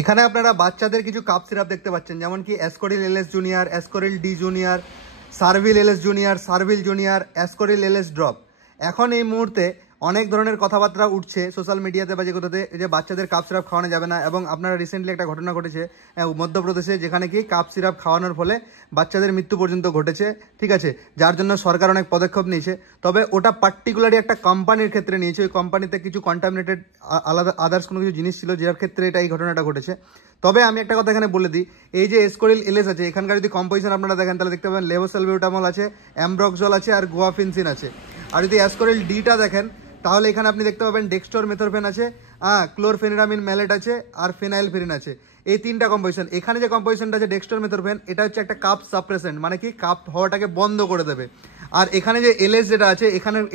এখানে আপনারা বাচ্চাদের কিছু কাপ সিরাপ দেখতে পাচ্ছেন, যেমন কি Ascoril LS junior, Ascoril D junior, সার্ভিল এলএস জুনিয়র, সার্ভিল জুনিয়র, অ্যাসকোরিল এলএস ড্রপ। এখন এই মুহূর্তে অনেক ধরনের কথাবার্তা উঠছে সোশ্যাল মিডিয়াতে বা যে কোথাতে, যে বাচ্চাদের কাপ সিরাপ খাওয়ানো যাবে না। এবং আপনারা রিসেন্টলি একটা ঘটনা ঘটেছে মধ্যপ্রদেশে, যেখানে কি কাপ সিরাপ খাওয়ানোর ফলে বাচ্চাদের মৃত্যু পর্যন্ত ঘটেছে, ঠিক আছে, যার জন্য সরকার অনেক পদক্ষেপ নিয়েছে। তবে ওটা পার্টিকুলারলি একটা কোম্পানির ক্ষেত্রে নিয়েছে, ওই কোম্পানিতে কিছু কন্টামিনেটেড আলাদা আদার্স কোনো কিছু জিনিস ছিল, যার ক্ষেত্রে এই ঘটনাটা ঘটেছে। তবে আমি একটা কথা এখানে বলে দিই, এই যে অ্যাসকোরিল এলএস আছে, এখানকার যদি কম্পোজিশন আপনারা দেখেন তাহলে দেখতে পাবেন লেভোসালবিউটামল আছে, অ্যামব্রক্সল আছে আর গুয়াফিনসিন আছে। আর যদি অ্যাসকোরিল ডিটা দেখেন তাহলে এখানে আপনি দেখতে পাবেন ডেক্সট্রোমেথরফেন আছে, ক্লোরফেনিরামিন ম্যালেট আছে আর ফেনাইলফেরিন আছে। এই তিনটা কম্পোজিশন। এখানে যে কম্পোজিশনটা আছে ডেক্সট্রোমেথরফেন, এটা হচ্ছে একটা কাপ সাপ্রেসেন্ট, মানে কি কাপ হওয়াটাকে বন্ধ করে দেবে। আর এখানে যে এলএস যেটা আছে,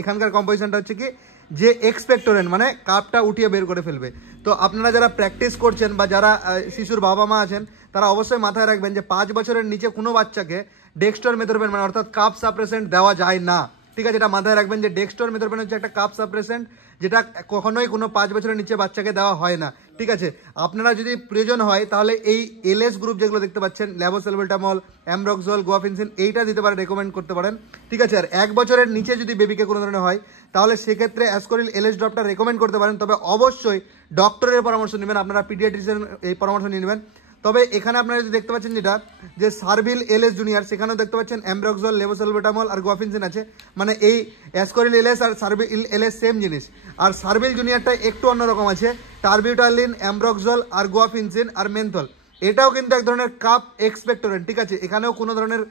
এখানকার কম্পোজিশনটা হচ্ছে কি যে এক্সপেক্টোরেন্ট, মানে কাপটা উঠিয়ে বের করে ফেলবে। তো আপনারা যারা প্র্যাকটিস করছেন বা যারা শিশুর বাবা মা আছেন, তারা অবশ্যই মাথায় রাখবেন যে 5 বছরের নিচে কোনো বাচ্চাকে ডেক্সট্রোমেথরফেন মানে অর্থাৎ কাপ সাপ্রেসেন্ট দেওয়া যায় না, ঠিক আছে। এটা মাথায় রাখবেন যে ডেক্সট্রোমেথরফেন হচ্ছে একটা কাপ সাপ্রেসেন্ট, যেটা কখনোই কোনো 5 বছরের নিচে বাচ্চাকে দেওয়া হয় না, ঠিক আছে। আপনারা যদি প্রয়োজন হয় তাহলে এই এলএস গ্রুপ যেগুলো দেখতে পাচ্ছেন, লেভোসালবিউটামল, অ্যামব্রক্সল, গুয়াফিনসিন, এইটা দিতে পারেন, রেকমেন্ড করতে পারেন, ঠিক আছে। আর 1 বছরের নিচে যদি বেবিকে কোনো ধরনের হয় তাহলে সেক্ষেত্রে অ্যাসকোরিল এলএস ড্রপটা রেকমেন্ড করতে পারেন। তবে অবশ্যই ডক্টরের পরামর্শ নেবেন, আপনারা পিডিয়াট্রিশিয়ান এই পরামর্শ নিয়ে নেবেন। তবে এখানে আপনারা যদি দেখতে পাচ্ছেন যেটা যে সার্ভিল এলএস জুনিয়র, সেখানেও দেখতে পাচ্ছেন অ্যামব্রক্সল, লেভোসালবিউটামল আর গুয়াফিনসিন আছে, মানে এই অ্যাসকোরিল এলএস আর সার্ভিল এলএস সেম জিনিস। আর সার্ভিল জুনিয়রটা একটু অন্যরকম আছে, টারবিউটালিন, অ্যামব্রক্সল আর গুয়াফিনসিন আর মেনথল, এটাও কিন্তু এক ধরনের কাপ এক্সপেক্টোরেন্ট, ঠিক আছে। এখানেও কোনো ধরনের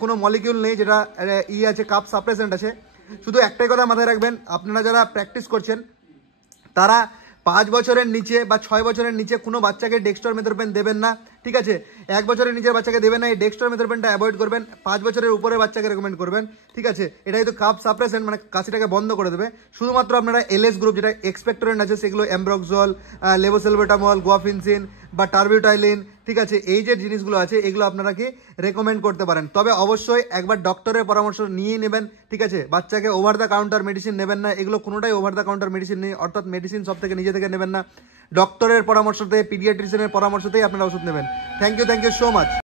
কোনো মলিকিউল নেই যেটা আছে, কাপ সাপ্রেসেন্ট আছে। শুধু একটাই কথা মাথায় রাখবেন, আপনারা যারা প্র্যাকটিস করছেন তারা 5 বছরের নিচে বা 6 বছরের নিচে কোনো বাচ্চাকে ডেক্সট্রোমেথরফেন দেবেন না, ঠিক আছে। 1 বছরের নিচের বাচ্চাকে দেবেন না, এই ডেক্সট্রোমেথরফেনটা অ্যাভয়েড করবেন। 5 বছরের উপরে বাচ্চাকে রেকমেন্ড করবেন, ঠিক আছে। এটা কিন্তু কাপ সাপ্রেসেন্ট, মানে কাশিটাকে বন্ধ করে দেবে। শুধুমাত্র আপনারা এলএস গ্রুপ যেটা এক্সপেক্টোরেন্ট আছে, সেগুলো অ্যামব্রক্সল, লেভোসালবিউটামল, গুয়াফিনসিন বা টারবিউটাইলিন, ঠিক আছে, এই যে জিনিসগুলো আছে এগুলো আপনারা কি রেকমেন্ড করতে পারেন। তবে অবশ্যই একবার ডক্টরের পরামর্শ নিয়ে নেবেন, ঠিক আছে। বাচ্চাকে ওভার দ্য কাউন্টার মেডিসিন নেবেন না, এগুলো কোনোটাই ওভার দ্য কাউন্টার মেডিসিন নেই, অর্থাৎ মেডিসিন সব থেকে নিজে থেকে নেবেন না, ডক্টরের পরামর্শতে, পিডিয়াট্রিশিয়ানের পরামর্শতেই আপনারা ওষুধ নেবেন। Thank you so much.